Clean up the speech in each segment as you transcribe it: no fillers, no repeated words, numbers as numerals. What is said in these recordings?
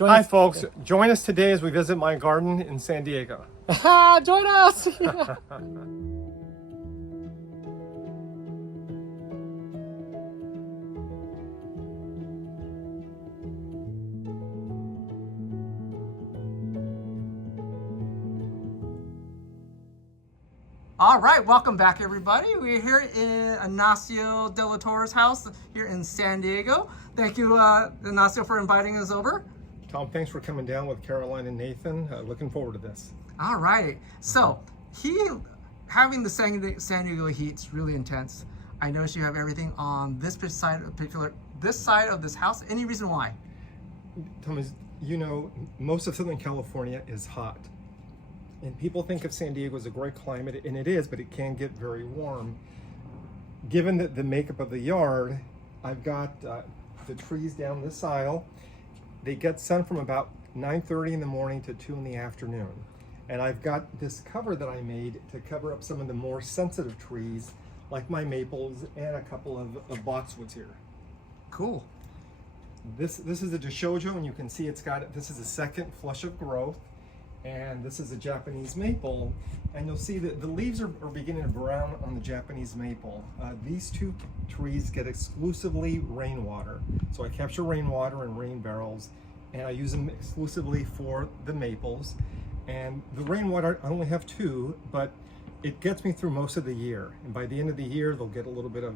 Hi, folks. Join us today as we visit my garden in San Diego. Join us! All right, welcome back, everybody. We're here in Ignacio de la Torre's house here in San Diego. Thank you, Ignacio, for inviting us over. Tom, thanks for coming down with Caroline and Nathan. Looking forward to this. All right. So, having the San Diego heat is really intense. I noticed you have everything on this side of this house. Any reason why? Tom, as you know, most of Southern California is hot. And people think of San Diego as a great climate, and it is, but it can get very warm. Given the makeup of the yard, I've got the trees down this aisle. They get sun from about 9:30 in the morning to 2 in the afternoon. And I've got this cover that I made to cover up some of the more sensitive trees, like my maples and a couple of boxwoods here. Cool. This is a Deshojo, and you can see this is a second flush of growth. And this is a Japanese maple, and you'll see that the leaves are beginning to brown on the Japanese maple. These two trees get exclusively rainwater. So I capture rainwater in rain barrels, and I use them exclusively for the maples. And the rainwater, I only have two, but it gets me through most of the year. And by the end of the year, they'll get a little bit of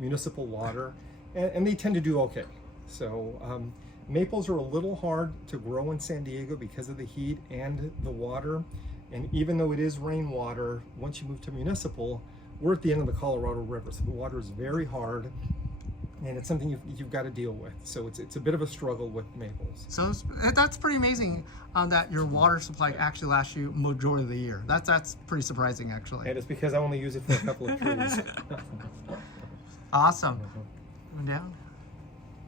municipal water, and they tend to do okay. So maples are a little hard to grow in San Diego because of the heat and the water. And even though it is rainwater, once you move to municipal, we're at the end of the Colorado River. So the water is very hard, and it's something you've got to deal with. So it's a bit of a struggle with maples. So that's pretty amazing that your water supply actually lasts you majority of the year. That's pretty surprising, actually. And it's because I only use it for a couple of trees. Awesome. Going down.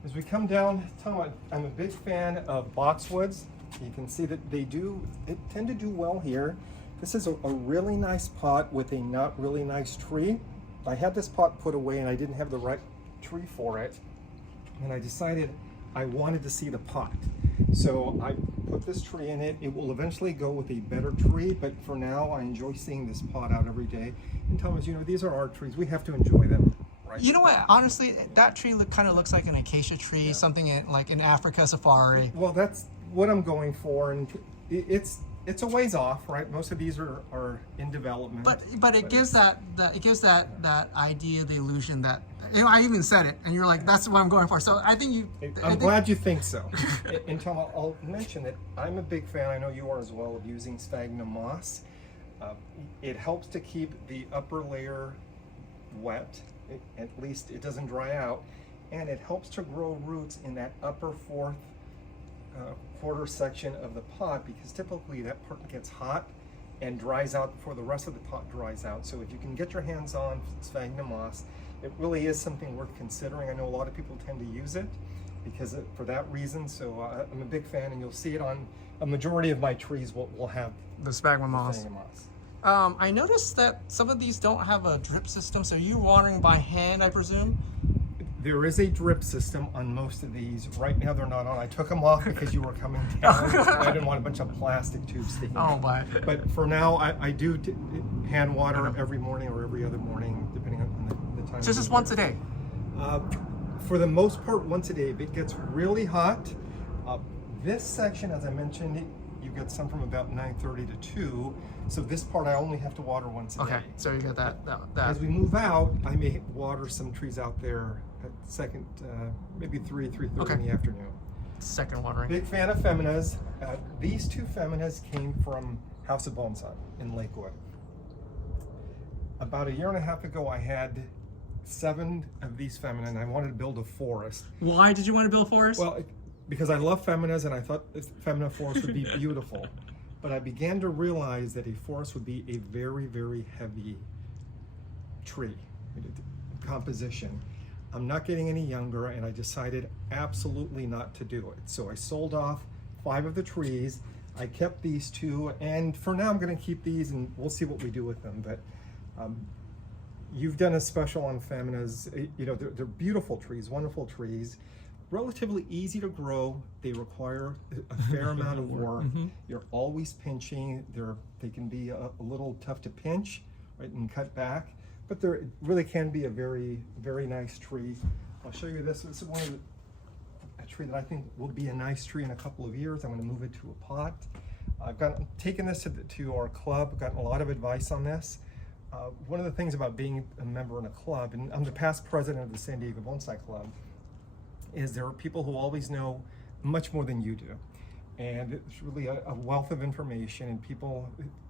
As we come down, Tom, I'm a big fan of boxwoods. You can see that they tend to do well here. This is a really nice pot with a not really nice tree. I had this pot put away and I didn't have the right tree for it. And I decided I wanted to see the pot. So I put this tree in it. It will eventually go with a better tree, but for now I enjoy seeing this pot out every day. And Thomas, you know, these are our trees. We have to enjoy them. Right. You know what? Honestly, that tree kind of looks like an acacia tree, something like in Africa safari. Well, that's what I'm going for, and it's a ways off, right? Most of these are in development. But it gives that idea, the illusion that, you know, I even said it, and you're like, that's what I'm going for. So I think I'm glad you think so. And Tom, I'll mention that I'm a big fan. I know you are as well, of using sphagnum moss. It helps to keep the upper layer wet. At least it doesn't dry out, and it helps to grow roots in that upper quarter section of the pot, because typically that part gets hot and dries out before the rest of the pot dries out. So if you can get your hands on sphagnum moss, it really is something worth considering. I know a lot of people tend to use it for that reason, so I'm a big fan, and you'll see it on a majority of my trees will have the sphagnum moss. I noticed that some of these don't have a drip system, so you're watering by hand, I presume? There is a drip system on most of these. Right now they're not on. I took them off because you were coming down. I didn't want a bunch of plastic tubes sticking out. But for now, I do hand water every morning or every other morning, depending on the time. So just once a day? For the most part, once a day. If it gets really hot, this section, as I mentioned, you get sun from about 9:30 to 2. So this part I only have to water once a day. Okay, so you get that. As we move out, I may water some trees out there at second, maybe 3:30 in the afternoon. Second watering. Big fan of feminas. These two feminas came from House of Bonsai in Lakewood. About a year and a half ago, I had 7 of these femina, and I wanted to build a forest. Why did you want to build a forest? Well, because I love feminas, and I thought this femina forest would be beautiful. But I began to realize that a forest would be a very, very heavy tree composition. I'm not getting any younger, and I decided absolutely not to do it. So I sold off 5 of the trees. I kept these 2, and for now I'm going to keep these, and we'll see what we do with them. But you've done a special on feminas. You know, they're beautiful trees, wonderful trees. relatively easy to grow. They require a fair amount of work. You're always pinching. They can be a little tough to pinch, right, and cut back, but there really can be a very, very nice tree. I'll show you this. This is a tree that I think will be a nice tree in a couple of years. I'm going to move it to a pot. I've taken this to our club. I've gotten a lot of advice on this. One of the things about being a member in a club, and I'm the past president of the San Diego Bonsai Club, is there are people who always know much more than you do. And it's really a wealth of information, and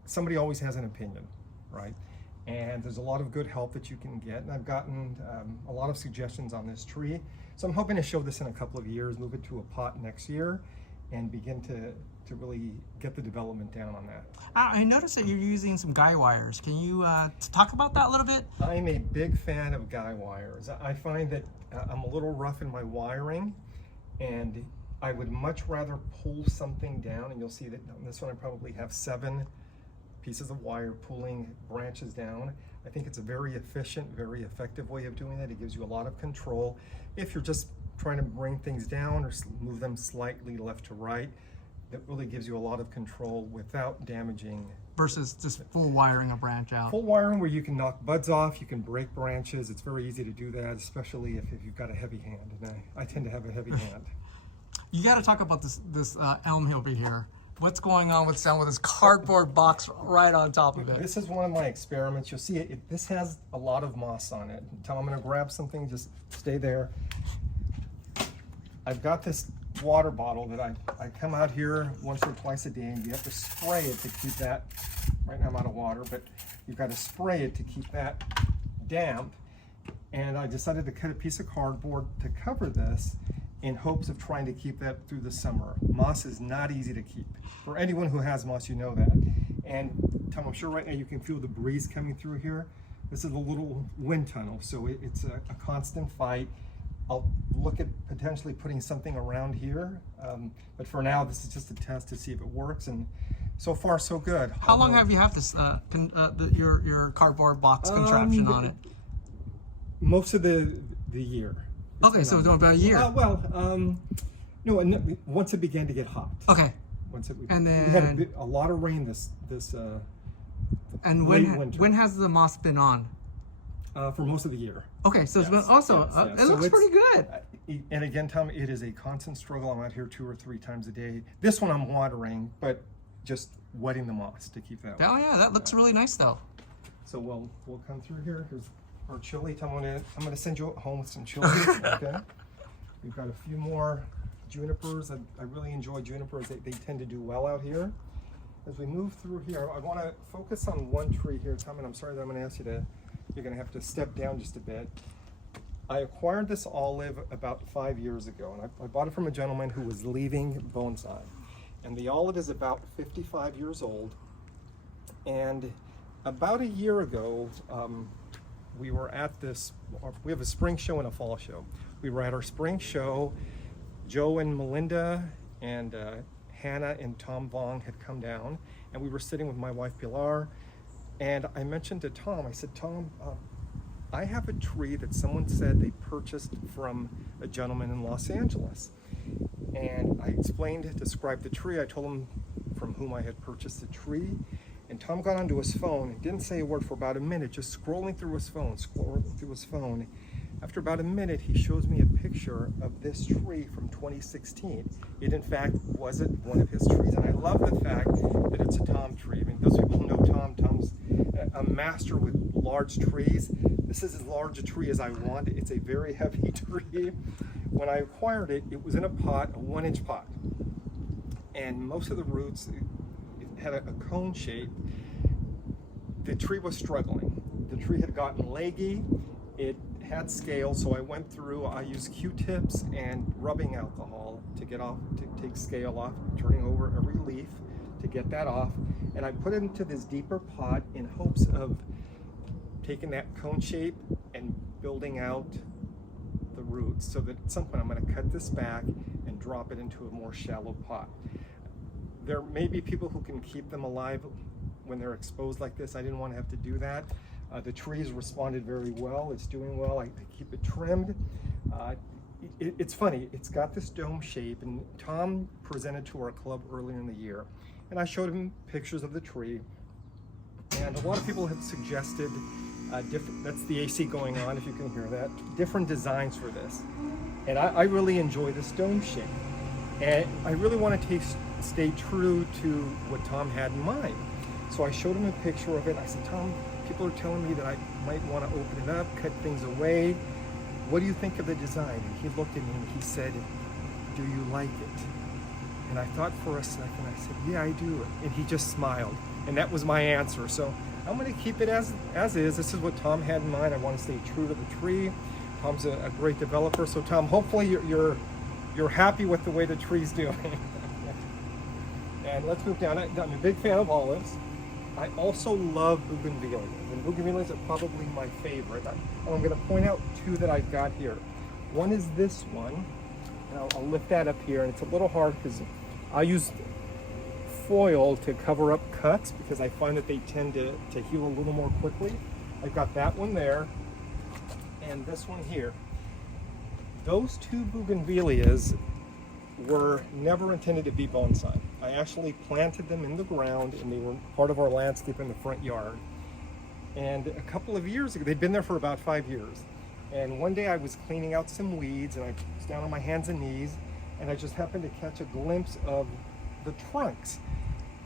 somebody always has an opinion, right? And there's a lot of good help that you can get. And I've gotten a lot of suggestions on this tree. So I'm hoping to show this in a couple of years, move it to a pot next year, and begin to really get the development down on that. I noticed that you're using some guy wires. Can you talk about that a little bit? I'm a big fan of guy wires. I find that I'm a little rough in my wiring, and I would much rather pull something down, and you'll see that on this one I probably have 7 pieces of wire pulling branches down. I think it's a very efficient, very effective way of doing that. It gives you a lot of control. If you're just trying to bring things down or move them slightly left to right, that really gives you a lot of control without damaging. Versus just full wiring a branch out. Full wiring where you can knock buds off, you can break branches. It's very easy to do that, especially if you've got a heavy hand, and I tend to have a heavy hand. You got to talk about this elm over here. What's going on with sound with this cardboard box right on top of it? This is one of my experiments. You'll see this has a lot of moss on it. Tom, I'm going to grab something, just stay there. I've got this water bottle that I come out here once or twice a day, and you have to spray it to keep that, right now I'm out of water, but you've got to spray it to keep that damp. And I decided to cut a piece of cardboard to cover this in hopes of trying to keep that through the summer. Moss is not easy to keep. For anyone who has moss, you know that. And Tom, I'm sure right now you can feel the breeze coming through here. This is a little wind tunnel, so it's a constant fight. I'll look at potentially putting something around here, but for now this is just a test to see if it works, and so far so good. How long have you had this your cardboard box contraption on it? Most of the year. Okay, so it's about a year. No, once it began to get hot. Okay. And then we had a lot of rain this and when has the moss been on? For most of the year. Okay, so it's been also it looks pretty good. And again, Tom, it is a constant struggle. I'm out here 2 or 3 times a day. This one I'm watering, but just wetting the moss to keep that. Oh yeah, that looks really nice though. So we'll come through here. Here's our chili. Tom, I'm gonna send you home with some chili. Okay. We've got a few more junipers. I really enjoy junipers. They tend to do well out here. As we move through here, I want to focus on one tree here, Tom, and I'm sorry that I'm going to ask you to. You're going to have to step down just a bit. I acquired this olive about 5 years ago, and I bought it from a gentleman who was leaving bonsai. And the olive is about 55 years old. And about a year ago, we were at we have a spring show and a fall show. We were at our spring show. Joe and Melinda and Hannah and Tom Vong had come down, and we were sitting with my wife Pilar. And I mentioned to Tom, I said, Tom, I have a tree that someone said they purchased from a gentleman in Los Angeles. And I described the tree. I told him from whom I had purchased the tree. And Tom got onto his phone and didn't say a word for about a minute, just scrolling through his phone. After about a minute, he shows me a picture of this tree from 2016. It, in fact, wasn't one of his trees. And I love the fact that it's a Tom tree. I mean, those people who know Tom, Tom's a master with large trees. This is as large a tree as I want. It's a very heavy tree. When I acquired it, it was in a pot, a 1-inch pot. And most of the roots, it had a cone shape. The tree was struggling. The tree had gotten leggy. It had scale, so I went through, I used Q-tips and rubbing alcohol to take scale off, turning over every leaf to get that off. And I put it into this deeper pot in hopes of taking that cone shape and building out the roots, so that at some point I'm going to cut this back and drop it into a more shallow pot. There may be people who can keep them alive when they're exposed like this. I didn't want to have to do that. The trees responded very well. It's doing well. I keep it trimmed. it's funny. It's got this dome shape, and Tom presented to our club earlier in the year, and I showed him pictures of the tree. And a lot of people have suggested different. That's the AC going on, if you can hear that. Different designs for this, and I really enjoy this dome shape, and I really want to stay true to what Tom had in mind. So I showed him a picture of it. I said, Tom, people are telling me that I might want to open it up, cut things away. What do you think of the design? And he looked at me and he said, do you like it? And I thought for a second. I said, yeah, I do. And he just smiled. And that was my answer. So I'm going to keep it as is. This is what Tom had in mind. I want to stay true to the tree. Tom's a great developer. So Tom, hopefully you're happy with the way the tree's doing. And let's move down. I'm a big fan of olives. I also love bougainvilleas, and bougainvilleas are probably my favorite. I'm going to point out two that I've got here. One is this one, and I'll lift that up here, and it's a little hard because I use foil to cover up cuts because I find that they tend to heal a little more quickly. I've got that one there, and this one here. Those two bougainvilleas were never intended to be bonsai. I actually planted them in the ground, and they were part of our landscape in the front yard. And a couple of years ago, they'd been there for about 5 years. And one day I was cleaning out some weeds, and I was down on my hands and knees, and I just happened to catch a glimpse of the trunks.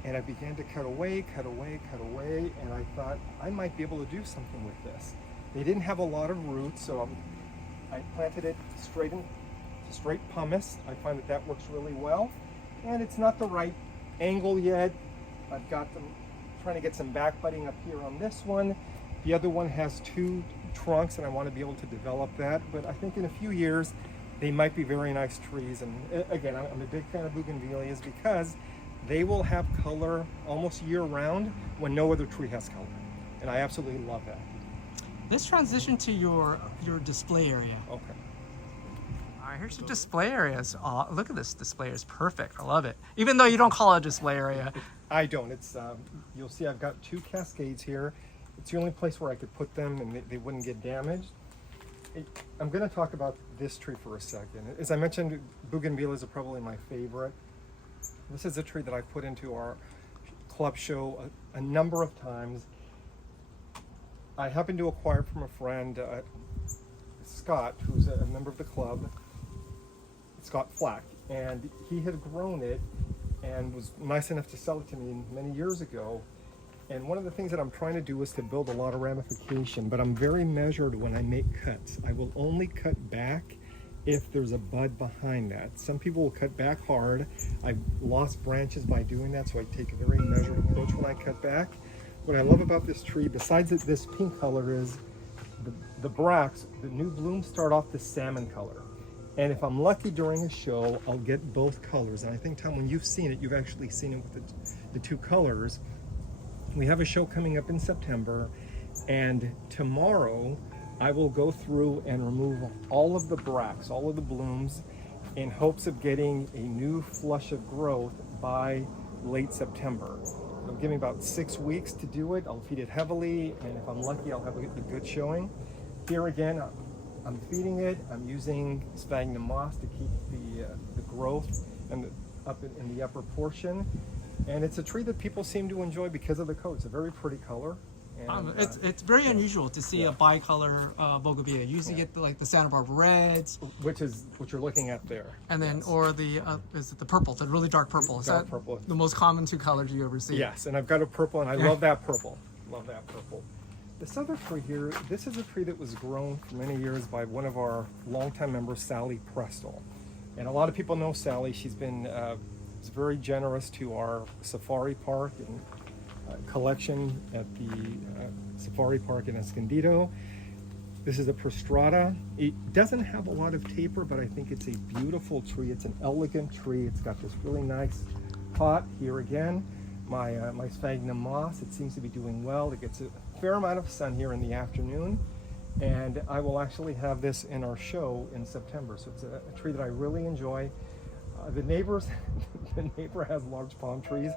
And I began to cut away, and I thought I might be able to do something with this. They didn't have a lot of roots, so I planted it straight pumice. I find that works really well. And it's not the right angle yet. I've got them trying to get some back budding up here on this one. The other one has two trunks, and I want to be able to develop that. But I think in a few years, they might be very nice trees. And again, I'm a big fan of bougainvilleas because they will have color almost year round when no other tree has color. And I absolutely love that. Let's transition to your display area. Okay. All right, here's your display areas. Oh, look at this display. It's perfect. I love it. Even though you don't call it a display area. I don't. It's you'll see I've got two cascades here. It's the only place where I could put them and they wouldn't get damaged. I'm going to talk about this tree for a second. As I mentioned, bougainvilleas are probably my favorite. This is a tree that I've put into our club show a number of times. I happened to acquire from a friend, Scott, who's a member of the club, Scott Flack, and he had grown it and was nice enough to sell it to me many years ago. And one of the things that I'm trying to do is to build a lot of ramification, but I'm very measured when I make cuts. I will only cut back if there's a bud behind that. Some people will cut back hard. I've lost branches by doing that, so I take a very measured approach when I cut back. What I love about this tree, besides that this pink color, is the bracts, the new blooms start off the salmon color. And if I'm lucky during a show, I'll get both colors. And I think, Tom, when you've seen it, you've actually seen it with the two colors. We have a show coming up in September, and tomorrow I will go through and remove all of the bracts, all of the blooms, in hopes of getting a new flush of growth by late September. It'll give me about 6 weeks to do it. I'll feed it heavily, and if I'm lucky, I'll have a good showing. Here again, I'm feeding it. I'm using sphagnum moss to keep the growth and up in the upper portion. And it's a tree that people seem to enjoy because of the coat. It's a very pretty color. And, it's very unusual to see a bicolor bougainvillea. You usually get the Santa Barbara reds, which is what you're looking at there. And then, or the is it the purple, the really dark purple? Is that purple. The most common two colors you ever see? Yes, and I've got a purple, and I love that purple. Love that purple. This other tree here, this is a tree that was grown for many years by one of our longtime members, Sally Prestel. And a lot of people know Sally. She's been very generous to our safari park and collection at the safari park in Escondido. This is a prostrata. It doesn't have a lot of taper, but I think it's a beautiful tree. It's an elegant tree. It's got this really nice pot here again. My sphagnum moss, it seems to be doing well. It gets a fair amount of sun here in the afternoon, and I will actually have this in our show in September. So it's a tree that I really enjoy. The neighbor has large palm trees.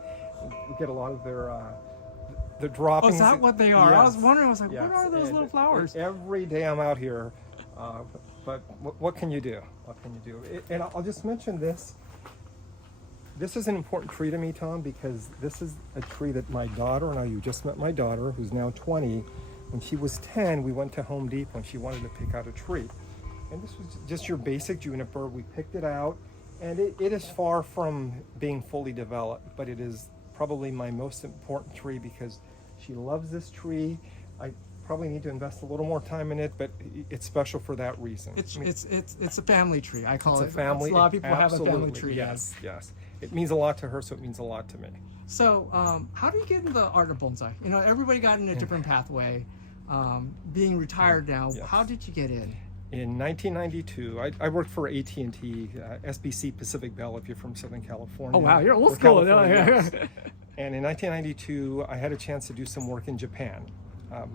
We get a lot of their droppings. Oh, is that what they are? Yes. I was wondering. I was like, Yes. what are those little flowers? Every day I'm out here, but what can you do? What can you do? And I'll just mention this. This is an important tree to me, Tom, because this is a tree that my daughter, and you just met my daughter, who's now 20. When she was 10, we went to Home Depot and she wanted to pick out a tree. And this was just your basic juniper. We picked it out, and it is far from being fully developed, but it is probably my most important tree because she loves this tree. I probably need to invest a little more time in it, but it's special for that reason. It's a family tree. I call it. It's a family. A lot of people have a family Absolutely. tree. Yes, yes. It means a lot to her, so it means a lot to me. So, how do you get into the art of bonsai? You know, everybody got in a different pathway. Being retired now, Yes. how did you get in? In 1992, I worked for AT&T, SBC Pacific Bell, if you're from Southern California. Oh wow, you're old Or school. California, Yeah. yes. And in 1992, I had a chance to do some work in Japan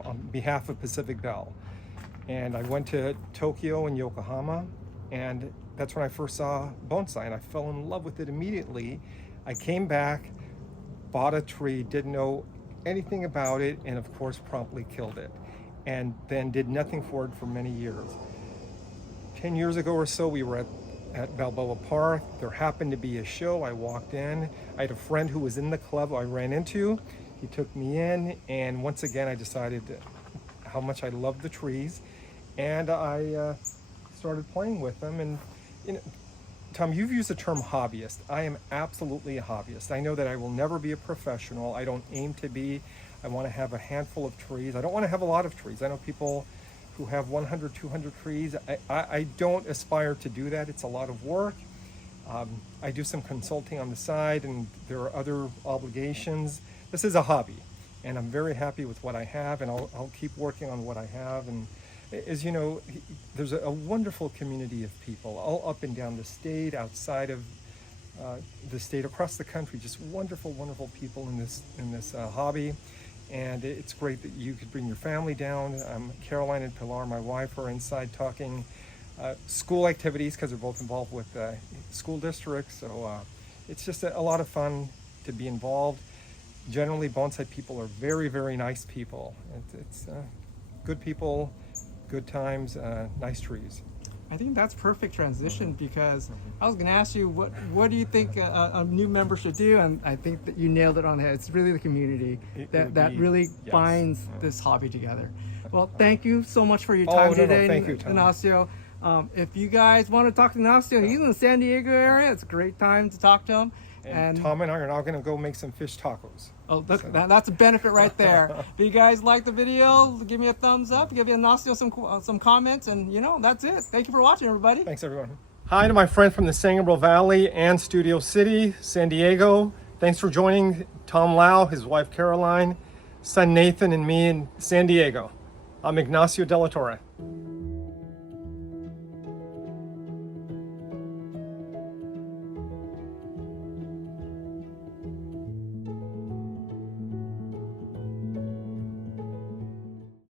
on behalf of Pacific Bell. And I went to Tokyo and Yokohama, and that's when I first saw bonsai, and I fell in love with it immediately. I came back, bought a tree, didn't know anything about it, and of course promptly killed it, and then did nothing for it for many years. 10 years ago or so, we were at Balboa Park. There happened to be a show. I walked in. I had a friend who was in the club I ran into. He took me in, and once again I decided how much I loved the trees, and I started playing with them. And you know, Tom, you've used the term hobbyist. I am absolutely a hobbyist. I know that I will never be a professional. I don't aim to be. I want to have a handful of trees. I don't want to have a lot of trees. I know people who have 100, 200 trees. I don't aspire to do that. It's a lot of work. I do some consulting on the side, and there are other obligations. This is a hobby, and I'm very happy with what I have, and I'll keep working on what I have. And as you know, there's a wonderful community of people all up and down the state, outside of the state, across the country. Just wonderful, wonderful people in this hobby. And it's great that you could bring your family down. Caroline and Pilar, my wife, are inside talking school activities because they're both involved with school districts. So it's just a lot of fun to be involved. Generally, bonsai people are very, very nice people. It's good people, good times, nice trees. I think that's perfect transition because I was going to ask you what do you think a new member should do, and I think that you nailed it on the head. It's really the community that really yes. binds this hobby together. Well, thank you so much for your time today, thank you, Tom. Ignacio. If you guys want to talk to Ignacio, he's in the San Diego area. It's a great time to talk to him. And Tom and I are now going to go make some fish tacos. Oh, that's a benefit right there. If you guys like the video, give me a thumbs up, give Ignacio some comments, and you know, that's it. Thank you for watching, everybody. Thanks, everyone. Hi to my friend from the San Gabriel Valley and Studio City, San Diego. Thanks for joining Tom Lau, his wife Caroline, son Nathan, and me in San Diego. I'm Ignacio de la Torre.